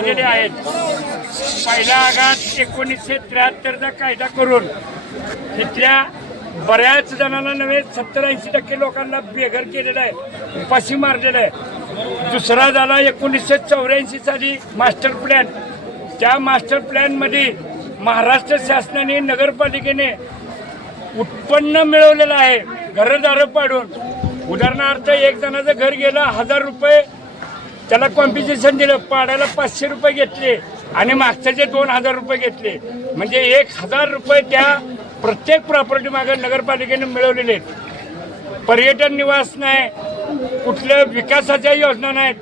झालेले आहेत. पहिला आघात एकोणीसशे त्र्याहत्तरचा कायदा करून तिथल्या बऱ्याच जणांना नव्हे सत्तर ऐंशी टक्के लोकांना बेघर केलेलं आहे उपाशी मारलेलं आहे. दुसरा झाला एकोणीसशे चौऱ्याऐंशी साली मास्टर प्लॅन. त्या मास्टर प्लॅनमध्ये महाराष्ट्र शासनाने नगरपालिकेने उत्पन्न मिळवलेलं आहे घरदारं पाडून. उदाहरणार्थ एक जणाचं घर गेलं हजार रुपये त्याला कॉम्पिटिशन दिलं पाडायला पाचशे रुपये घेतले आणि मागच्याचे दोन हजार रुपये घेतले. म्हणजे एक हजार रुपये त्या प्रत्येक प्रॉपर्टी मागे नगरपालिकेने मिळवलेले आहेत. पर्यटन निवास नाही कुठल्या विकासाच्या योजना नाहीत.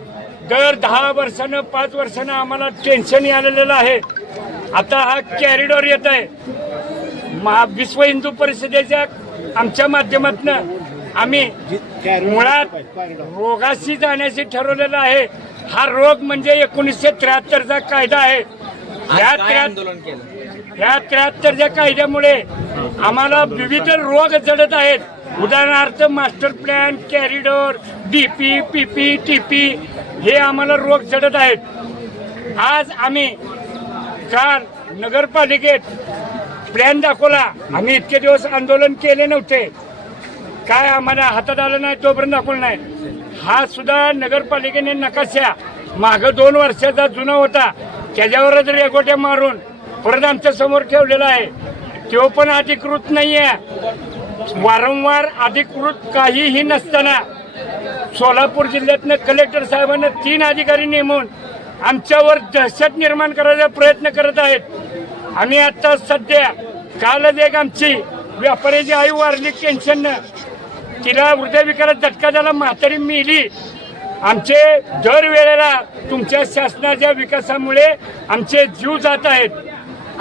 दर दहा वर्षानं पाच वर्षानं आम्हाला टेन्शन आलेलं आहे. आता हा कॅरिडॉर येत आहे. महा विश्व हिंदू परिषदेच्या आमच्या माध्यमातून आम्ही मुळात रोगाशी जाण्याचे ठरवलेलं आहे. हा रोग म्हणजे एकोणीसशे त्र्याहत्तरचा कायदा आहे. ह्या त्र्याहत्तरच्या कायद्यामुळे आम्हाला विविध रोग जडत आहेत. उदाहरणार्थ master plan corridor DP PP TP हे आम्हाला रोग जडत आहेत. आज आम्ही काल नगरपालिकेत प्लॅन दाखवला. आम्ही इतके दिवस आंदोलन केले नव्हते. काय आम्हाला हातात आलं नाही तोपर्यंत दाखवलं नाही. हा सुद्धा नगरपालिकेने नकाशा. माग दोन वर्षाचा जुना होता. त्याच्यावरच रेगोट्या मारून परत आमच्यासमोर ठेवलेला आहे. तो पण अधिकृत नाही आहे वारंवार अधिकृत काहीही नसताना सोलापूर जिल्ह्यातनं कलेक्टर साहेबांना तीन अधिकारी नेमून आमच्यावर दहशत निर्माण करायचा प्रयत्न करत आहेत. आम्ही आता सध्या कालच एक आमची व्यापाऱ्याची आई वारली टेन्शननं तिला हृदयविकारात झटका झाला म्हातारी मिली. आमचे दर वेळेला तुमच्या शासनाच्या विकासामुळे आमचे जीव जात आहेत.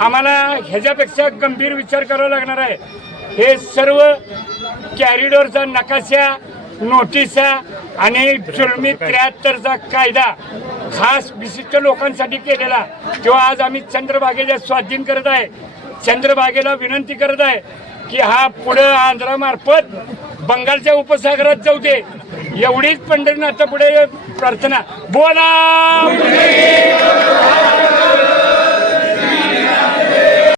आम्हाला ह्याच्यापेक्षा गंभीर विचार करावा लागणार आहे. हे सर्व कॅरिडॉरचा नकाशा नोटिसा आणि जुलमी त्र्याहत्तरचा कायदा खास विशिष्ट लोकांसाठी केलेला किंवा आज आम्ही चंद्रभागेच्या स्वाधीन करत आहे. चंद्रभागेला विनंती करत आहे. की हा पुढं आंध्रामार्फत बंगालच्या उपसागरात जाऊ दे. एवढीच पंढरीनाथ पुढे प्रार्थना. बोला!